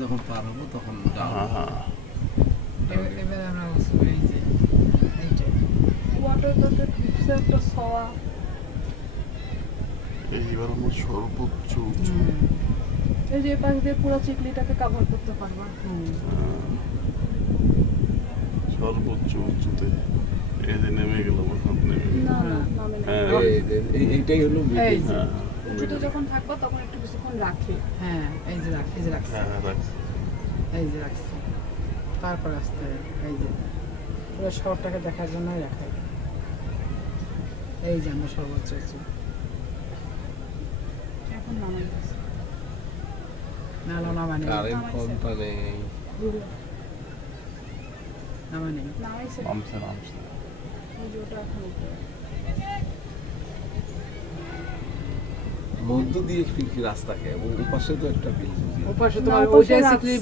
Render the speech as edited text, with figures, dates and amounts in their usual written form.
যখন পার হবো তখন এবার আমরা এই যে এইটা ওয়াটারটাতে ঢুকছে একটা সওয়া। এইবার আমরা সর্বোচ্চ উঁচু এই যে পাশ দিয়ে পুরো চিকলিটাকে কভার করতে পারবা। সর্বোচ্চ উঁচুতে এই যে নেমে গেলাম এখন নেমে গেলাম। না না নামে না। হ্যাঁ এইটাই হলো এই যে হ্যাঁ উঁচুতে যখন থাকবা তখন একটু কিছুক্ষণ রাখে। হ্যাঁ এই যে রাখছি হ্যাঁ রাখছি। এই যে রাখছি তারপর আসতে হবে। এই যে পুরো শহরটাকে দেখার জন্যই রাখা এই যে আমরা সর্বোচ্চ উঁচু এখন নামে গেছে। নালা নামা নেই কারেন্ট কোম্পানি নামা নেই নামাইছে। নামছে নামছে ওই যে ওটা এখন উপরে। মধ্য দিয়ে কি রাস্তাকে এবং ওপাশে তো একটা বিল্ডিং ওপাশে না, তোমার ওপাশে ওইটাই রাখছে। সিকলি